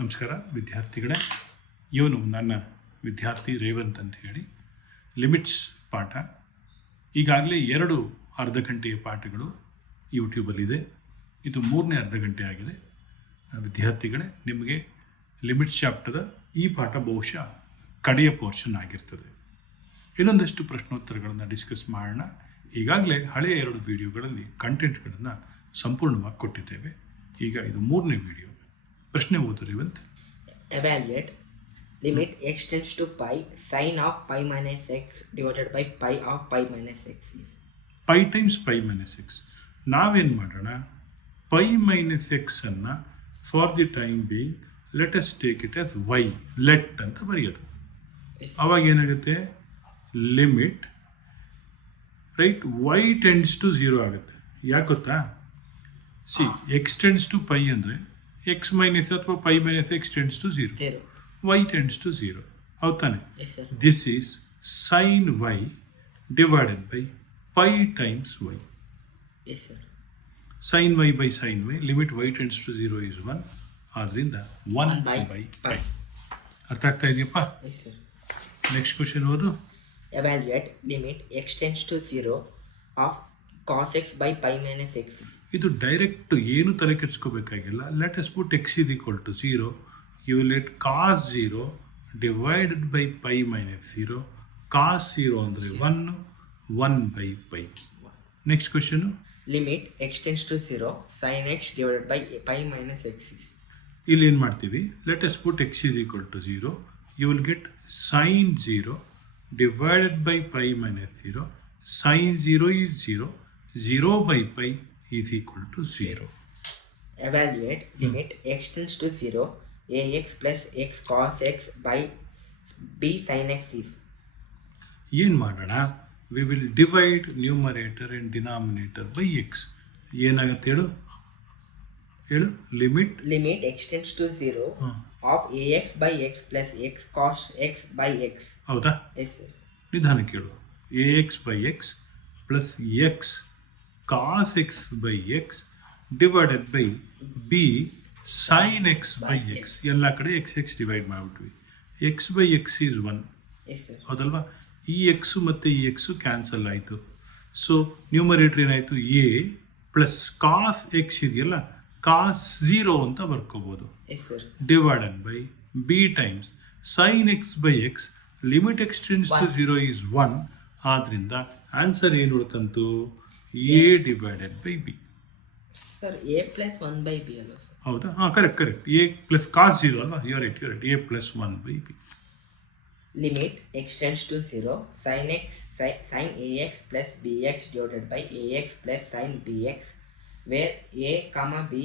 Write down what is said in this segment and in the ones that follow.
ನಮಸ್ಕಾರ ವಿದ್ಯಾರ್ಥಿಗಳೇ. ಇವನು ನನ್ನ ವಿದ್ಯಾರ್ಥಿ ರೇವಂತ್ ಅಂತ ಹೇಳಿ. ಲಿಮಿಟ್ಸ್ ಪಾಠ ಈಗಾಗಲೇ 2 ಅರ್ಧ ಗಂಟೆಯ ಪಾಠಗಳು ಯೂಟ್ಯೂಬಲ್ಲಿದೆ. ಇದು 3ನೇ ಅರ್ಧ ಗಂಟೆ ಆಗಿದೆ. ವಿದ್ಯಾರ್ಥಿಗಳೇ, ನಿಮಗೆ ಲಿಮಿಟ್ಸ್ ಚಾಪ್ಟರ್ ಈ ಪಾಠ ಬಹುಶಃ ಕಡೆಯ ಪೋರ್ಷನ್ ಆಗಿರ್ತದೆ. ಇನ್ನೊಂದಷ್ಟು ಪ್ರಶ್ನೋತ್ತರಗಳನ್ನು ಡಿಸ್ಕಸ್ ಮಾಡೋಣ. ಈಗಾಗಲೇ ಹಳೆಯ 2 ವಿಡಿಯೋಗಳಲ್ಲಿ ಕಂಟೆಂಟ್ಗಳನ್ನು ಸಂಪೂರ್ಣವಾಗಿ ಕೊಟ್ಟಿದ್ದೇವೆ. ಈಗ ಇದು 3ನೇ ವಿಡಿಯೋ. ಪ್ರಶ್ನೆ ಓದು Revanth. Evaluate limit x tends to pi sin of pi minus x divided by pi of pi minus x is pi times pi minus x. ನಾವೇನು ಮಾಡೋಣ, ಪೈ ಮೈನಸ್ ಎಕ್ಸ್ ಅನ್ನು for the time being let us take it as y, let ಅಂತ ಬರೆಯೋದು. ಅವಾಗ ಏನಾಗುತ್ತೆ, limit right y tends to 0 ಆಗುತ್ತೆ. ಯಾಕೆ ಗೊತ್ತಾ, see x tends to pi ಅಂದರೆ ಎಕ್ಸ್ ಮೈನಸ್ ಅಥವಾ pi minus x tends to 0, y tends to 0. ಹೌದು ತಾನೆ? This is sine y divided by pi times y. Sign Y by sine y, limit y tends to 0 is 1. ಆದ್ದರಿಂದ 1 by pi. ಅರ್ಥ ಆಗ್ತಾ ಇದೆಯಪ್ಪ? Next question ಓದು. Evaluate limit x tends to 0 of cos x by pi minus x. ಇದು direct ಏನು ತಲೆ ಕೆಡಿಸ್ಕೋಬೇಕಾಗಿಲ್ಲ. Let us put x is equal to 0. You will let cos 0 divided by pi minus 0. Cos 0 ಅಂದರೆ 1 by pi. Next question. Limit x tends to 0 sin x divided by pi minus x. ಇಲ್ಲಿ ಏನು ಮಾಡ್ತೀವಿ, let us put x is equal to 0. You will get sin 0 divided by pi minus 0. Sin 0 is 0. 0 by pi is equal to 0. Evaluate limit x tends to 0 ax plus x cos x by b sin x is. ಏನು ಮಾಡೋಣ, we will divide numerator and denominator by X. ಏನಾಗುತ್ತೆ ಹೇಳು limit x tends to 0 of ax by x plus x cos x by x. ಹೌದಾ? Yes sir. ನಿಧಾನ ಕೇಳು. ax by x plus x cos x by x divided by b sin x by x. ಎಲ್ಲ ಕಡೆ x divide ಮಾಡಿಬಿಟ್ವಿ. x by x is 1. Yes sir. ಹೌದಲ್ವಾ? ಈ x ಮತ್ತು ಈ ಎಕ್ಸು ಕ್ಯಾನ್ಸಲ್ ಆಯಿತು. ಸೊ ನ್ಯೂಮರೇಟರ್ ಏನಾಯಿತು, ಎ ಪ್ಲಸ್ ಕಾಸ್ ಎಕ್ಸ್ ಇದೆಯಲ್ಲ, ಕಾಸ್ 0 ಅಂತ ಬರ್ಕೋಬೋದು. Yes sir. Divided by b times sine x by x. Limit X tends to 0 is 1. ಆದ್ದರಿಂದ ಆನ್ಸರ್ ಏನು ಉಳ್ಕಂತು, a divided by b. Sir a plus 1 by b ಅಲ್ವಾ sir? ಹೌದಾ? ಹಾಂ, correct. A plus cos 0 ಅಲ್ವಾ? You right. A plus 1 by b. Limit x tends to 0 sin ax plus bx divided by ax plus sin bx where a comma b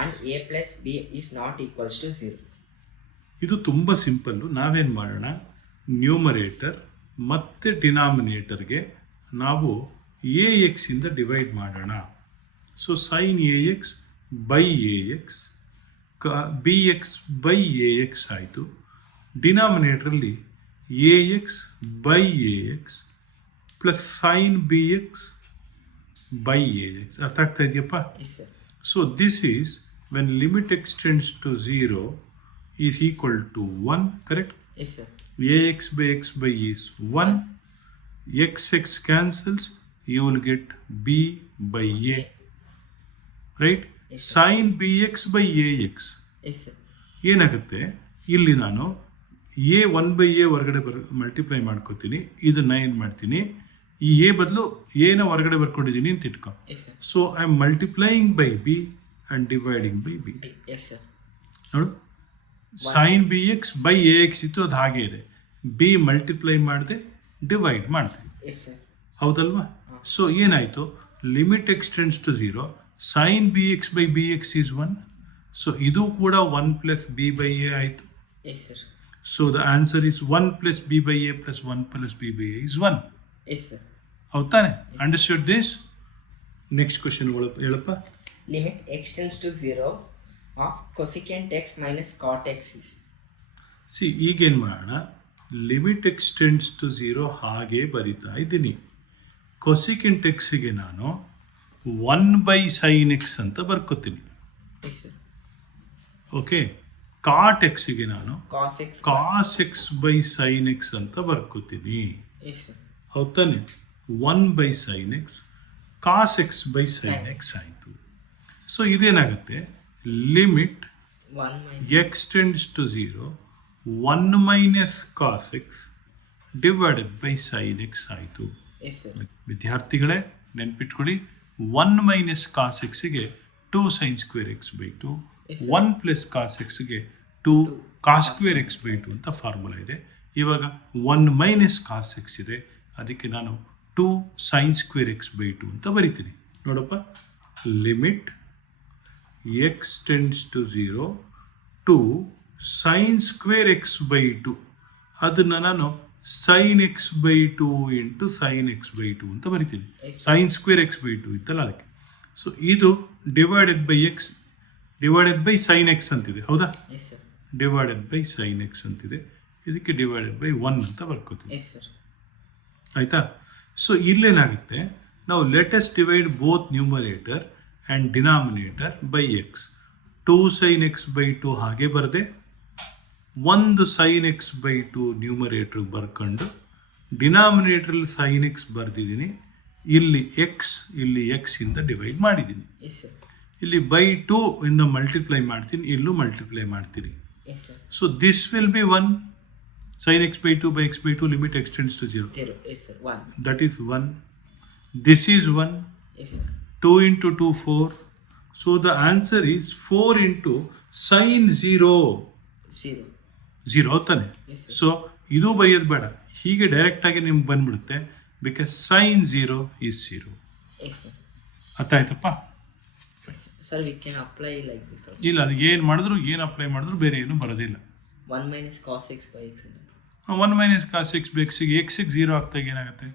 and a plus b is not equals to 0. ಇದು ತುಂಬ simple. ನಾವೇನು ಮಾಡೋಣ, numerator ಮತ್ತು ಡಿನಾಮಿನೇಟರ್ಗೆ ನಾವು a ಎಕ್ಸಿಂದ divide ಮಾಡೋಣ. So sine a x by a x, b x by a x ಆಯಿತು. ಡಿನಾಮಿನೇಟ್ರಲ್ಲಿ a x by a x plus sine b x by a x. ಅರ್ಥ ಆಗ್ತಾ ಇದೆಯಪ್ಪ? Yes sir. So this is when limit X tends to 0 is equal to 1. Correct? Yes sir. ax by x by is 1. x cancels, you will get b by a. Right? Yes, sin bx by ax. Yes sir. ಏನಾಗುತ್ತೆ, ಇಲ್ಲಿ ನಾನು A 1 by a ಹೊರಗಡೆ multiply ಮಾಡ್ಕೋತೀನಿ. ಇದನ್ನ ಏನು ಮಾಡ್ತೀನಿ, ಈ A ಬದಲು ಎನ ಹೊರಗಡೆ ಬರ್ಕೊಂಡಿದ್ದೀನಿ ಅಂತ ಇಟ್ಕೊ. Yes sir. So I am multiplying by b and dividing by b. Yes sir. ನೋಡು, sine b x by a x ಇತ್ತು, ಅದು ಹಾಗೆ ಇದೆ. ಬಿ ಮಲ್ಟಿಪ್ಲೈ ಮಾಡಿದೆ, ಡಿವೈಡ್ ಮಾಡ್ತೀವಿ. Yes sir. ಹೌದಲ್ವಾ? ಸೊ ಏನಾಯಿತು, limit X tends to 0 sine b x by b x is 1. So ಇದು ಕೂಡ 1 ಪ್ಲಸ್ ಬಿ ಬೈ ಎ ಆಯಿತು. Yes sir. So the answer is 1 plus b by A plus 1 plus b by A is 1. Yes sir. ಹೌದು ತಾನೆ? Understood this? Next question ಹೇಳಪ್ಪ. Limit x tends to 0 of cosecant x minus cot x is. C ಈಗೇನು ಮಾಡೋಣ, limit X tends to 0 ಹಾಗೆ ಬರಿತಾ ಇದ್ದೀನಿ. Cosecant ಎಕ್ಸಿಗೆ ನಾನು 1 by sine x ಅಂತ ಬರ್ಕೋತೀನಿ. Yes sir. ಓಕೆ, ಕಾಟ್ ಎಕ್ಸ್ಗೆ ನಾನು cos x cos x by sine x ಅಂತ ಬರ್ಕೋತೀನಿ. yes sir ಹೌದಾನೆ? 1 by sine x cos x by sine x ಆಯಿತು. ಸೊ ಇದೇನಾಗುತ್ತೆ, limit 1 minus x tends to 0 1 minus cos x divided by sine x ಆಯಿತು. yes sir ವಿದ್ಯಾರ್ಥಿಗಳೇ ನೆನ್ಪಿಟ್ಕೊಳ್ಳಿ, 1 minus cos ಎಕ್ಸ್ಗೆ 2 sine square x by 2, Yes, 1 plus cos ಎಕ್ಸ್ಗೆ 2 cos square x by 2 ಅಂತ formula ಇದೆ. ಇವಾಗ 1 ಮೈನಸ್ ಕಾಸ್ ಎಕ್ಸ್ ಇದೆ, ಅದಕ್ಕೆ ನಾನು 2 ಸೈನ್ ಸ್ಕ್ವೇರ್ ಎಕ್ಸ್ ಬೈ 2 ಅಂತ ಬರಿತೀನಿ. ನೋಡಪ್ಪ, limit X tends to 0 2 sine square x by 2, ಅದನ್ನು ನಾನು sine x by 2 into sine x by 2 ಅಂತ ಬರಿತೀನಿ. ಸೈನ್ ಸ್ಕ್ವೇರ್ ಎಕ್ಸ್ ಬೈ 2 ಇತ್ತಲ್ಲ ಅದಕ್ಕೆ. ಸೊ ಇದು divided by x divided by sine x ಅಂತಿದೆ, ಹೌದಾ? yes sir divided by sine x ಅಂತಿದೆ, ಇದಕ್ಕೆ ಡಿವೈಡೆಡ್ ಬೈ 1 ಅಂತ ಬರ್ಕೋತೀವಿ. yes sir ಆಯಿತಾ? ಸೊ ಇಲ್ಲೇನಾಗುತ್ತೆ, ನಾವು let's divide both numerator and denominator by x. 2 sine x by 2 ಹಾಗೆ ಬರದೆ 1 ಸೈನ್ ಎಕ್ಸ್ ಬೈ 2 ನ್ಯೂಮರೇಟ್ರಿಗೆ ಬರ್ಕೊಂಡು ಡಿನಾಮಿನೇಟ್ರಲ್ಲಿ ಸೈನ್ ಎಕ್ಸ್ ಬರೆದಿದ್ದೀನಿ, ಇಲ್ಲಿ ಎಕ್ಸ್ ಇಂದ ಡಿವೈಡ್ ಮಾಡಿದ್ದೀನಿ. yes sir ಇಲ್ಲಿ ಬೈ 2 ಇಂದ ಮಲ್ಟಿಪ್ಲೈ ಮಾಡ್ತೀನಿ, ಇಲ್ಲೂ ಮಲ್ಟಿಪ್ಲೈ ಮಾಡ್ತೀನಿ. yes sir so this will be 1 sin x by 2 by x by 2 limit x tends to 0. 0 yes sir 1 That is 1. This is 1. yes sir 2 into 2 4. So the answer is 4 into sin 0. 0 0 ಹೌದಾನೆ? yes sir so ಇದು ಬರೆಯೋದು ಬೇಡ, ಹೀಗೆ ಡೈರೆಕ್ಟಾಗಿ ನಿಮ್ಗೆ ಬಂದ್ಬಿಡುತ್ತೆ. Because sin 0 is 0. yes sir ಅರ್ಥ ಆಯ್ತಪ್ಪ? yes sir we can apply like this also. ಇಲ್ಲ, ಅದು ಏನು ಅಪ್ಲೈ ಮಾಡಿದ್ರು ಬೇರೆ ಏನು ಬರೋದಿಲ್ಲ. 1 minus cos x by x ಅಂತ. 1 ಮೈನಸ್ ಕಾಸ್ ಎಕ್ಸ್ ಬೈ ಎಕ್ಸಿಗೆ 0 ಆಗ್ತಾಗ ಏನಾಗುತ್ತೆ,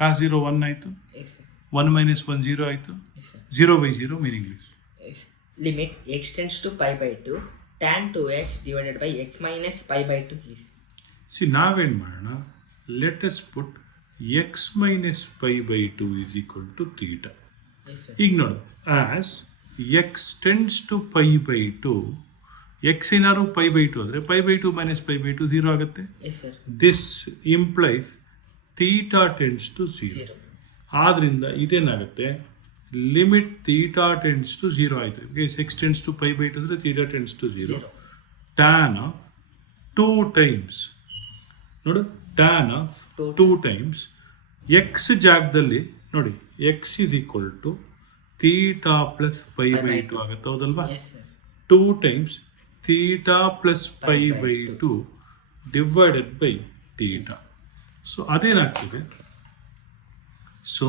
ಕಾಸ್ 0 1 ಆಯಿತು, yes sir 1 ಮೈನಸ್ 1 0 ಆಯಿತು, yes sir 0 by 0 meaningless. yes limit x tends to pi by 2 tan 2x divided by x minus pi by 2 is. See ನಾವೇನು ಮಾಡೋಣ, let us put x minus pi by 2 is equal to theta. yes sir ಈಗ ನೋಡು, as x tends to pi by 2, x ಏನಾದ್ರು pi by 2 ಅಂದರೆ pi by 2 minus pi by 2 0 ಆಗುತ್ತೆ. yes sir this implies theta tends to 0. 0 ಆದ್ದರಿಂದ ಇದೇನಾಗುತ್ತೆ, limit theta tends to 0 ಆಯಿತು. X tends to pi by 2 ಅಂದರೆ theta tends to 0. 0 tan of 2 times, ನೋಡು, tan of 2 times x ಜಾಗದಲ್ಲಿ ನೋಡಿ, x is equal to theta plus pi by 2 ಆಗುತ್ತೆ, ಹೌದಲ್ವಾ? yes sir 2 times theta plus pi by 2 divided by theta. So ಅದೇನಾಗ್ತದೆ, so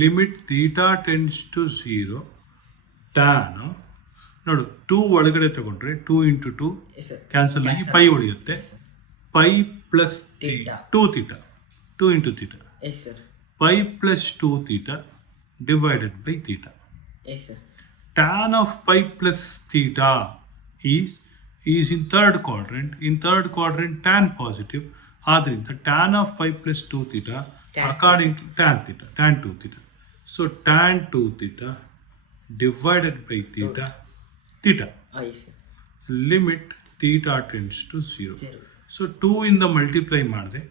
limit theta tends to 0 tan, ನೋಡು 2 ಒಳಗಡೆ ತಗೊಂಡ್ರೆ 2 into 2 yes sir cancel ಆಗಿ pi ಉಳಿಯುತ್ತೆ, yes sir pi plus Theta. 2 theta, 2 into theta, yes sir pi plus 2 theta divided by theta. yes sir Tan of pi plus theta is in third quadrant. In third quadrant, tan positive. Adrinda tan of pi plus 2 theta Tan according to tan 2 theta. So tan 2 theta divided by theta. yes sir Limit theta tends to 0. 0 So 2 in the multiply ಮಾಡಿದೆ,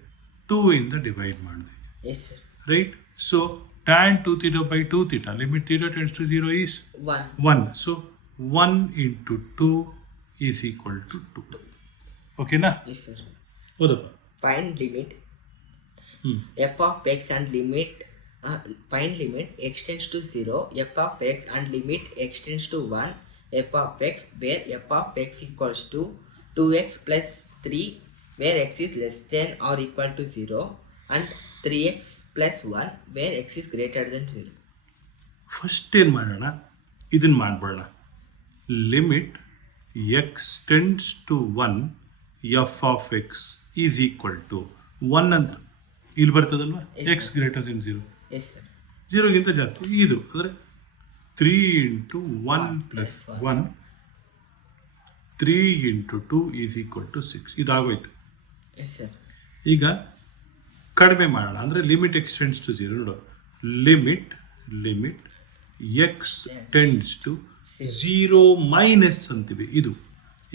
2 in the divide ಮಾಡಿದೆ. yes sir Right? So tan 2 theta by 2 theta, limit theta tends to 0 is 1. So 1 into 2 is equal to 2. Okay na? yes sir ಹೌದಪ್ಪ. find limit f of x and limit find limit x tends to 0 f of x and limit x tends to 1 f of x where f of x equals to 2x plus 3 where x is less than or equal to 0 and 3x plus 1 where x is greater than 0. First ಏನು ಮಾಡೋಣ, ಇದನ್ನು ಮಾಡಬೇಡ. Limit X tends to 1 f of x is equal to 1 ಅಂತ ಇಲ್ಲಿ ಬರ್ತದಲ್ವಾ, x greater than 0, yes sir 0ಗಿಂತ ಜಾಸ್ತಿ. ಇದು ಅಂದರೆ 3 into 1 plus 1, 3 into 2 is equal to 6. ಇದಾಗೋಯ್ತು. yes sir ಈಗ ಕಡಿಮೆ ಮಾಡೋಣ, ಅಂದರೆ ಲಿಮಿಟ್ ಎಕ್ಸ್ ಟೆಂಡ್ಸ್ ಟು 0. ನೋಡು, limit X tends to 0 minus ಅಂತೀವಿ. ಇದು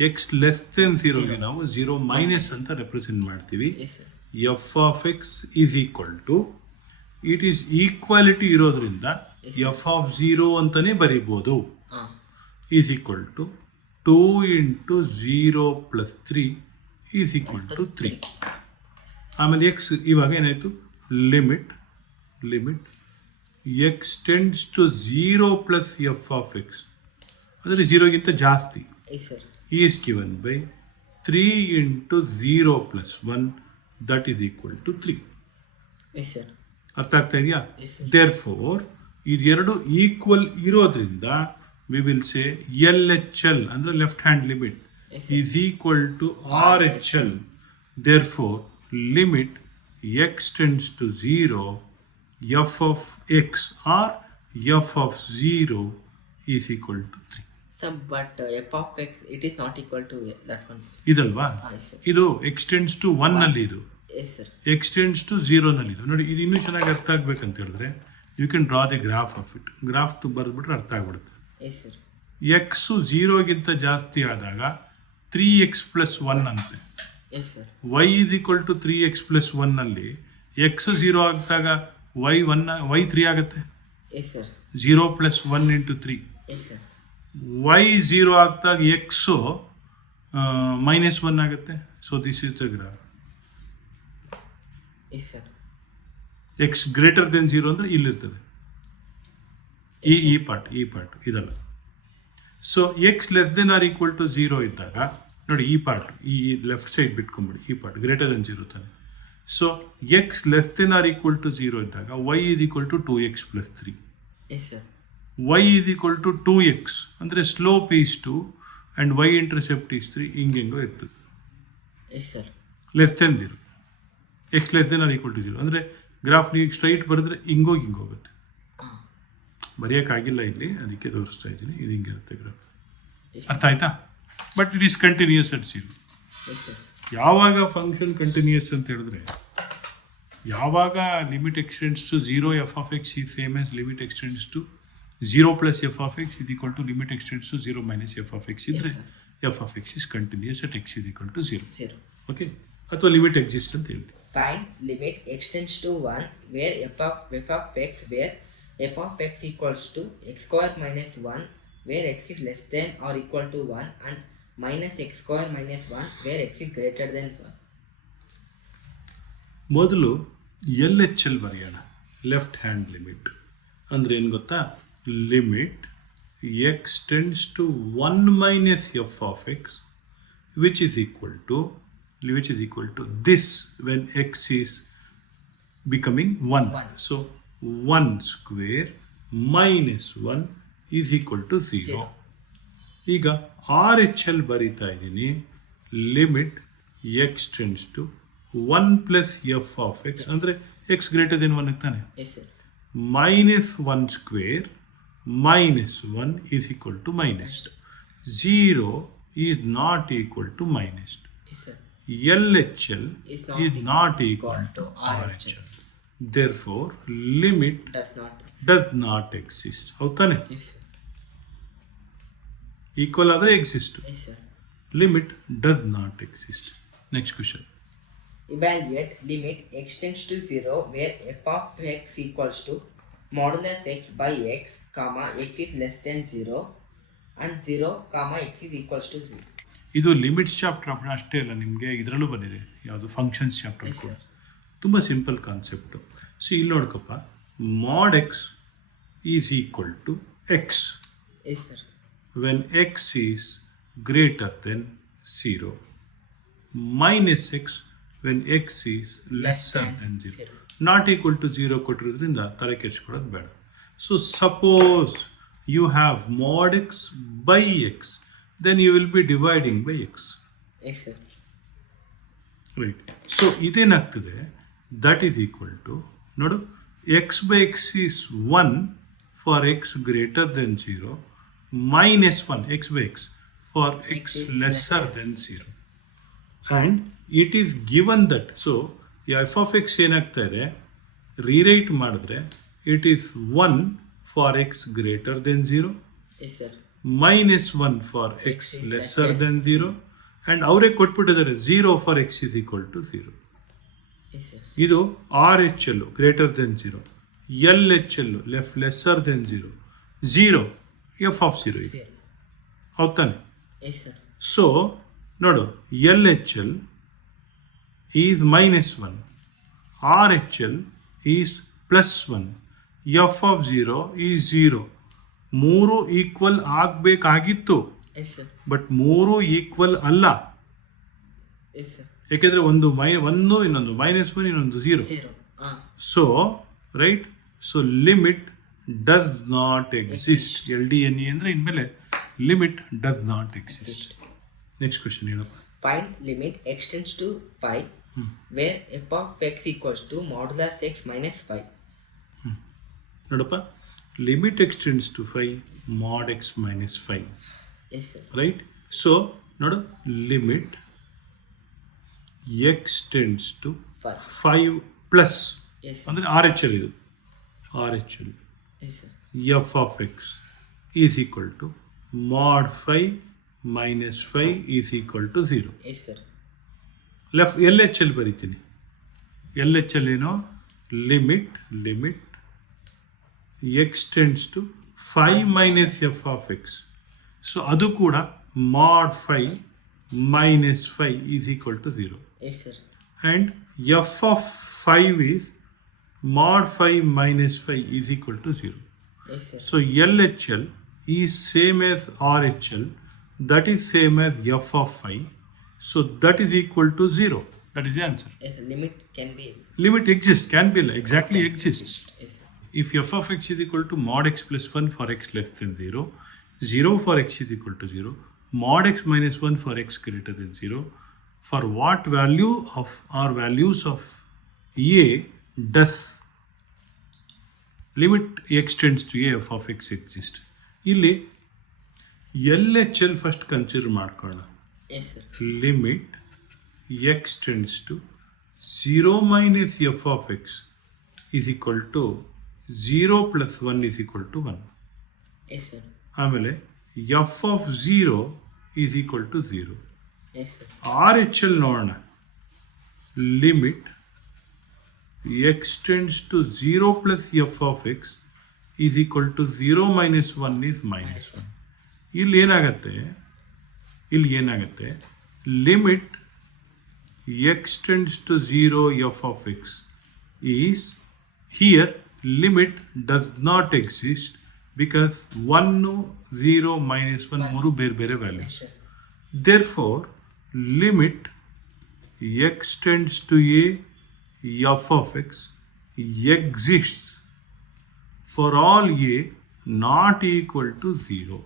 ಎಕ್ಸ್ ಲೆಸ್ ದೆನ್ ಝೀರೋಗೆ ನಾವು 0 ಮೈನಸ್ ಅಂತ ರೆಪ್ರೆಸೆಂಟ್ ಮಾಡ್ತೀವಿ. Yes sir. F of x is equal to, it is equality ಇರೋದ್ರಿಂದ ಎಫ್ ಆಫ್ 0 ಅಂತಲೇ ಬರಿಬೋದು. ಹಾಂ is equal to 2 into 0 plus 3 is equal to 3. ಆಮೇಲೆ ಎಕ್ಸ್ ಇವಾಗ ಏನಾಯಿತು, limit X tends to 0 plus f of x ಅಂದರೆ 0ಗಿಂತ ಜಾಸ್ತಿ yes sir. Is given by 3 into 0 plus 1 that is equal to 3. Yes sir. ಅರ್ಥ ಆಗ್ತಾ ಇದೆಯಾ? S sir. ದೇರ್ ಫೋರ್ ಇದೆರಡು ಈಕ್ವಲ್ ಇರೋದ್ರಿಂದ we will say L H L ಅಂದರೆ left hand limit Yes, is equal to R H L. Therefore limit X tends to 0 f of x or f of 0 is equal to 3. Sir, but f of x, it is not equal to that one. ಇದಲ್ವಾ? Yes, sir. ಇದು extends to 1 ನಲ್ಲಿ, ಇದು Yes, sir. Extends to 0 ನಲ್ಲಿ. ಇದು ನೋಡಿ, ಇದು ಇನ್ನೂ ಚೆನ್ನಾಗಿ ಅರ್ಥ ಆಗ್ಬೇಕಂತ ಹೇಳಿದ್ರೆ you can draw the graph of it. Graph ಬರೆದ್ಬಿಟ್ರೆ ಅರ್ಥ ಆಗ್ಬಿಡುತ್ತೆ. Yes, sir. ಎಕ್ಸು 0ಗಿಂತ ಜಾಸ್ತಿ ಆದಾಗ 3x ಪ್ಲಸ್ 1 ಅಂತೆ. Yes, sir. y is equal to 3x plus 1 ನಲ್ಲಿ ಎಕ್ಸ್ 0 ಆಗಿದಾಗ y 3 ಆಗುತ್ತೆ. Yes, sir. 0 ಪ್ಲಸ್ 1 ಇಂಟು 3. Yes, sir. y 0 ಆಗ್ದಾಗ ಎಕ್ಸು ಮೈನಸ್ 1 ಆಗುತ್ತೆ. So this is the graph. Yes, sir. X greater than 0 ಅಂದರೆ ಇಲ್ಲಿರ್ತದೆ. ಈ ಪಾರ್ಟ್ ಇದಲ್ಲ. So x less than or equal to 0 ಇದ್ದಾಗ ನೋಡಿ, ಈ ಪಾರ್ಟ್, ಈ ಲೆಫ್ಟ್ ಸೈಡ್ ಬಿಟ್ಕೊಂಬಿಡಿ, ಈ ಪಾರ್ಟ್ ಗ್ರೇಟರ್ ದೆನ್ 0 ತಾನೆ. So x less than or equal to 0 ಇದ್ದಾಗ y is equal to 2x plus 3. Yes, sir. y is equal to 2x ಅಂದರೆ slope is 2 and y intercept is 3. ಹಿಂಗೆಂಗೋ ಇರ್ತದೆ. Yes, sir. Less than 0, x less than or equal to 0 ಅಂದರೆ graph ನೀವು straight ಬರೆದ್ರೆ ಹಿಂಗೋಗುತ್ತೆ. ಬರೆಯೋಕ್ಕಾಗಿಲ್ಲ ಇಲ್ಲಿ, ಅದಕ್ಕೆ ತೋರಿಸ್ತಾ ಇದ್ದೀನಿ. ಇದು ಹಿಂಗಿರುತ್ತೆ ಗ್ರಾಫ್. Yes, ಅರ್ಥ ಆಯ್ತಾ? But it is continuous at 0. Yes, sir. ಯಾವಾಗ ಫಂಕ್ಷನ್ ಕಂಟಿನ್ಯೂಸ್ ಅಂತ ಹೇಳಿದ್ರೆ, ಯಾವಾಗ limit extends to 0 f of x is same as limit extends to 0 plus f of x is equal to limit extends to 0 minus f of x ಇದ್ರೆ Yes, sir. F of x is continuous at x is equal to 0. 0. Okay, ಅಥವಾ limit exist ಅಂತ ಹೇಳ್ತೀವಿ. Find limit extends to 1 where f of x where f of x equals to x square minus 1 where x is less than or equal to 1 and minus x square minus 1 where x is greater than 1. ಮೊದಲು L H L ಬರೆಯೋಣ. Left hand limit ಅಂದರೆ ಏನು ಗೊತ್ತಾ? Limit X tends to 1 minus f of x which is equal to this when x is becoming 1. So 1 square minus 1 is equal to 0. ಈಗ R H L ಬರೀತಾ ಇದ್ದೀನಿ. Limit X tends to 1 plus f of x ಅಂದರೆ x greater than 1 ಇರ್ತಾನೆ. Yes, sir. Minus 1 square minus 1 is equal to minus 0 is not equal to minus. Yes, sir. LHL is not equal to RHL. Therefore, limit does not exist. ಹೌದಾನೆ? Yes, sir. Equal ಆದರೆ exist. Yes, sir. Limit does not exist. Next question. Evaluate limit x tends to 0 where f of x equals to modulus x by x, comma x is less than 0 and 0, comma x is equals to 0. ಇದು limits chapter ಅಷ್ಟೇ ಅಲ್ಲ, ನಿಮಗೆ ಇದರಲ್ಲೂ ಬಂದಿದೆ, ಯಾವುದು functions chapter Yes, ಕೂಡ. sir. ತುಂಬ simple concept. So ಇಲ್ಲಿ ನೋಡ್ಕಪ್ಪ, mod x is equal to x Yes, sir. when x is greater than 0, minus x when x is lesser than 0. Not equal to 0 ಕೊಟ್ಟಿರೋದ್ರಿಂದ ತಲೆ ಕೆಡ್ಸ್ಕೊಳ್ಳೋದು ಬೇಡ. So suppose you have mod x by x, then you will be dividing by x. Yes, sir. Right. So ಇದೇನಾಗ್ತದೆ, that is equal to, ನೋಡು, x by x is 1 for x greater than 0 minus 1 x by x for x lesser than 0. And it is given that, so f of x ಏನಾಗ್ತಾ ಇದೆ, rewrite ಮಾಡಿದ್ರೆ it is 1 for x greater than 0 Yes, sir. minus 1 for x X is lesser lesser than 0 and ಅವರೇ ಕೊಟ್ಬಿಟ್ಟಿದ್ದಾರೆ 0 for x is equal to 0. Yes, sir. ಇದು R H L greater than 0, L H L lesser than 0, 0 f of 0 ಇದೆ, Zero. ಹೌದು ತಾನೆ? Yes, sir. ಸೊ ನೋಡು, L H L is -1, R H L is +1, f of 0 is 0. ಮೂರು equal ಆಗಬೇಕಾಗಿತ್ತು, Yes, sir. But ಮೂರು equal ಅಲ್ಲ. Yes, sir. ಯಾಕೆಂದರೆ ಒಂದು ಇನ್ನೊಂದು -1 ಇನ್ನೊಂದು 0. Zero. So right, so limit does not exist. LDNE ಅಂದರೆ ಇನ್ಮೇಲೆ limit does not exist. Next question ಹೇಳಪ್ಪ. Find limit x tends to 5 where f of x equals to modulus x minus 5. ನೋಡಪ್ಪ, limit extends to 5 mod x minus 5, Yes, sir. Right? So ನೋಡು, limit X tends to 5 plus Yes, sir. ಅಂದರೆ R H L, ಇದು R H L Yes, sir. F of x is equal to mod 5 minus 5 is equal to 0. Yes, sir. L H L ಬರಿತೀನಿ. L H L ಏನೋ limit X tends to 5 minus f of x. So ಅದು ಕೂಡ mod 5 minus 5 is equal to 0. Yes, sir. And f of 5 is mod 5 minus 5 is equal to 0. Yes, sir. So LHL is same as RHL, that is same as f of 5. So that is equal to 0. That is the answer. Yes, sir. Limit can be. Limit exists, can be exactly exists. Yes, sir. If f of x is equal to mod x plus 1 for x less than 0, 0 for x is equal to 0, mod x minus 1 for x greater than 0, for what value of or values of a does limit x tends to a f of x exist? ಇಲ್ಲಿ L H L first consider ಮಾಡ್ಕೊಳ್ಳೋಣ. Yes, sir. Limit X tends to 0 minus f of x is equal to 0 plus 1 is equal to 1. Yes, sir. ಆಮೇಲೆ f of 0 is equal to 0. Yes, sir. R H L ನೋಡೋಣ. Limit X tends to 0 plus f of x is equal to 0 minus 1 is -1. ಇಲ್ಲಿ ಏನಾಗುತ್ತೆ, limit X tends to 0 f of x is here limit does not exist because 1, 0, -1 ಮೂರು ಬೇರೆ ಬೇರೆ values. Yes, sir. Therefore, limit x tends to a f of x exists for all a not equal to 0.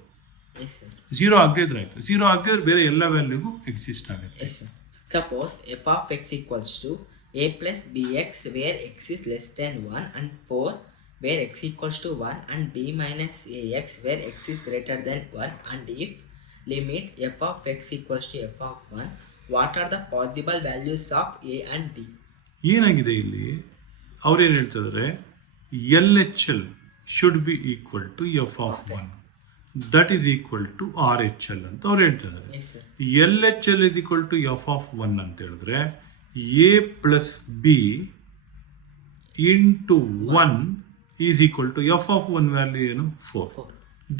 Yes, sir. 0 ಆಗದೇ ಇದ್ರೆ ಆಯಿತು. 0 ಆಗದೇ ಇದ್ರೆ ಬೇರೆ ಎಲ್ಲ ವ್ಯಾಲ್ಯೂಗೂ ಎಕ್ಸಿಸ್ಟ್ ಆಗುತ್ತೆ. Yes, sir. Suppose f of x equals to a plus bx where x is less than 1 and 4 where x equals to 1 and b minus ax where x is greater than 1, and if limit f of x equals to f of 1, what are the possible values of a and b? ಏನಾಗಿದೆ ಇಲ್ಲಿ, ಅವ್ರೇನು ಹೇಳ್ತಿದ್ದಾರೆ, L H L should be equal to f of 1, that is equal to R H L ಅಂತ ಅವ್ರು ಹೇಳ್ತಿದ್ದಾರೆ. Yes, sir. L H L is equal to f of 1 ಅಂತ ಹೇಳಿದ್ರೆ A plus B into 1 is equal to f of 1 value ಏನು, 4. 4.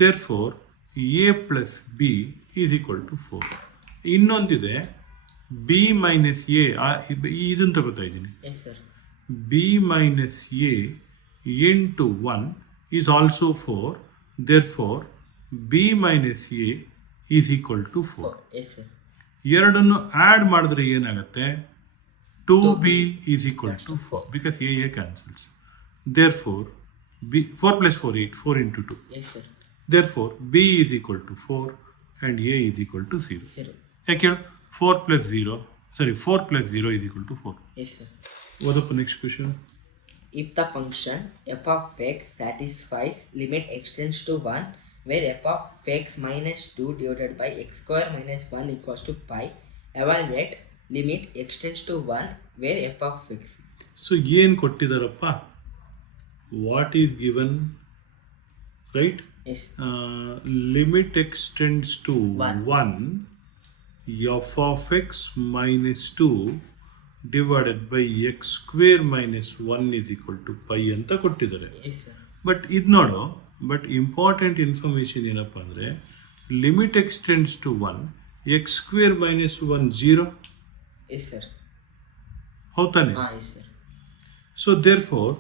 Therefore A plus B is equal to 4. ಇನ್ನೊಂದಿದೆ B minus A, ಇದನ್ನು ತಗೋತಾ ಇದ್ದೀನಿ. Yes, sir. B minus a into 1 is also 4. Therefore b minus a is equal to 4. 4. Yes, sir. ಎರಡನ್ನು add ಮಾಡಿದ್ರೆ ಏನಾಗುತ್ತೆ, 2b is equal to 4 because a cancels. Therefore b 4 plus 4 8, 4 into 2. Yes, sir. Therefore, b is equal to 4 and a is equal to 0. 0. ಯಾಕೆ ಹೇಳು, 4 plus 0 is equal to 4. Yes, sir. ಓದಪ್ಪ next question. If the function f of x satisfies limit x tends to 1 where f of x minus 2 divided by x square minus 1 equals to pi, evaluate limit x tends to 1 where f of x. So ಏನು ಕೊಟ್ಟಿದ್ದಾರಪ್ಪ, what is given, right? Yes. Limit extends to One. 1 f of x minus 2 divided by x square minus 1 is equal to pi ಅಂತ ಕೊಟ್ಟಿದ್ದಾರೆ. Yes, sir. But ಇದು ನೋಡು, but important information ಏನಪ್ಪ ಅಂದರೆ limit extends to 1 x square minus 1 0. Yes, sir. ಹೌದಾನೆ? Yes, sir. So therefore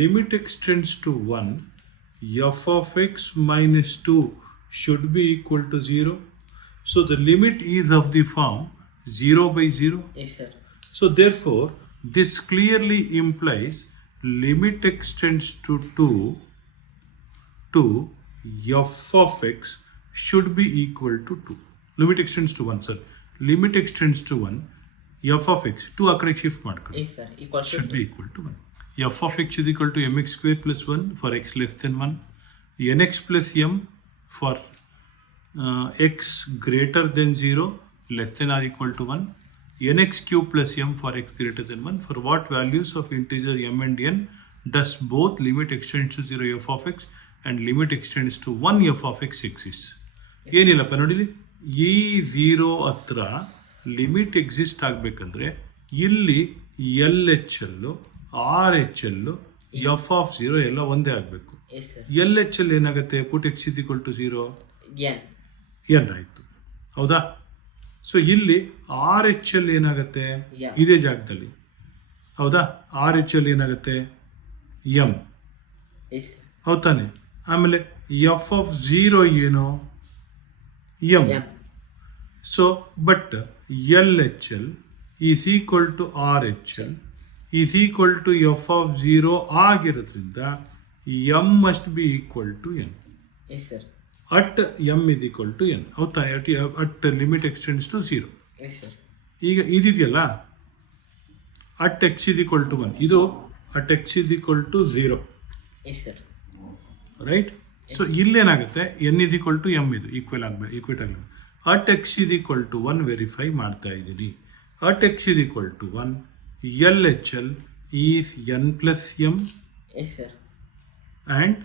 limit extends to 1 f of x minus 2 should be equal to 0. So the limit is of the form 0 by 0. Yes, sir. So therefore this clearly implies limit extends to 2 f of x should be equal to 2. Limit extends to 1, sir. Limit extends to 1 f of x 2 ಆ ಕಡೆಗೆ shift ಮಾಡ್ಕೊಳ್ಳಿ. Yes, sir. Equal to should be equal to 1. f of x is equal to mx square plus 1 for x less than 1. nx plus m for x greater than 0 less than or equal to 1. nx cube plus m for x greater than 1. For what values of integer m and n does both limit extends to 0 f of x and limit extends to 1 f of x exists? ಏನಿಲ್ಲಪ್ಪ ನೋಡಿಲಿ, ಈ 0 ಹತ್ರ limit exist ಆಗಬೇಕಂದ್ರೆ ಇಲ್ಲಿ L H ಎಲ್ಲು R H ಎಲ್ಲು f of 0 ಎಲ್ಲ ಒಂದೇ ಆಗಬೇಕು. Yes, sir. L H L ಏನಾಗುತ್ತೆ, put x is equal to 0 N. N ಆಯಿತು, ಹೌದಾ? ಸೊ ಇಲ್ಲಿ ಆರ್ ಎಚ್ ಎಲ್ ಏನಾಗುತ್ತೆ, Yeah. ಇದೇ ಜಾಗದಲ್ಲಿ, ಹೌದಾ? ಆರ್ ಎಚ್ ಎಲ್ ಏನಾಗುತ್ತೆ ಎಮ್, Yes, sir. ಹೌದಾನೆ? ಆಮೇಲೆ ಎಫ್ ಆಫ್ 0 ಏನು M. M. So, but LHL is equal to RHL is equal to f of 0 ಆಗಿರೋದ್ರಿಂದ m must be equal to n. Yes, sir. At m is equal to n. ಹೌದಾ? at limit extends to 0. Yes, sir. ಈಗ ಇದಿದೆಯಲ್ಲ, at x is equal to 1, ಇದು at x is equal to 0. Yes, sir. Right? So ಇಲ್ಲೇನಾಗುತ್ತೆ, n is equal to m ಇದು equate ಆಗಬೇಕು. at x is equal to 1 verify ಮಾಡ್ತಾ ಇದ್ದೀನಿ. at x is equal to 1 LHL is n plus m Yes, sir. and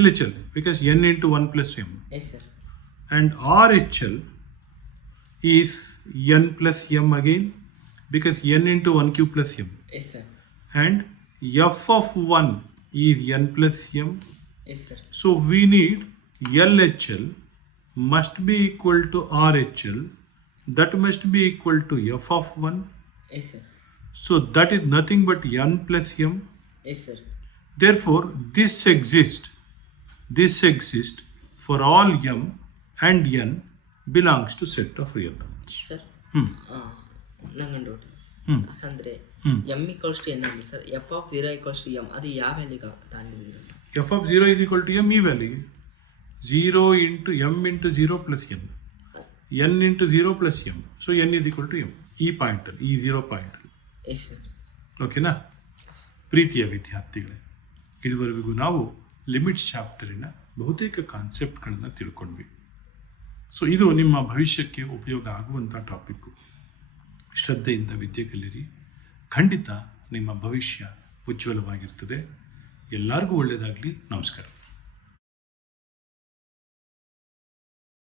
LHL because n into 1 plus m, Yes, sir. and RHL is n plus m again because n into 1 cube plus m, Yes, sir. and f of 1 is n plus m. Yes, sir. So we need LHL must be equal to RHL, that must be equal to f of 1. Yes, sir. So that is nothing but n plus m. Yes, sir. Therefore this exists for all m and n belongs to set of real numbers. Sir. ನಂಗೆ doubt ಅಂದರೆ M equals to N ಅಂದ್ರೆ sir f of 0 equals to M ಅದು ಯಾವ ವ್ಯಾಲ್ಯೂಗೆ ತಗೊಂಡಿದ್ದೀರಾ sir? f of 0 is equal to m ಈ ವ್ಯಾಲ್ಯೂಗೆ 0 into m into 0 plus n, n into 0 plus m, so n is equal to m ಈ ಪಾಯಿಂಟಲ್ಲಿ, ಈ 0 ಪಾಯಿಂಟಲ್ಲಿ. Yes sir. ಓಕೆನಾ? ಪ್ರೀತಿಯ ವಿದ್ಯಾರ್ಥಿಗಳೇ, ಇದುವರೆಗೂ ನಾವು ಲಿಮಿಟ್ಸ್ ಚಾಪ್ಟರಿನ ಬಹುತೇಕ ಕಾನ್ಸೆಪ್ಟ್ಗಳನ್ನು ತಿಳ್ಕೊಂಡ್ವಿ. ಸೊ ಇದು ನಿಮ್ಮ ಭವಿಷ್ಯಕ್ಕೆ ಉಪಯೋಗ ಆಗುವಂಥ ಟಾಪಿಕ್ಕು. ಶ್ರದ್ಧೆಯಿಂದ ವಿದ್ಯೆ ಕಲಿಯಿರಿ, ಖಂಡಿತ ನಿಮ್ಮ ಭವಿಷ್ಯ ಉಜ್ವಲವಾಗಿರ್ತದೆ. ಎಲ್ಲರಿಗೂ ಒಳ್ಳೆಯದಾಗಲಿ. ನಮಸ್ಕಾರ.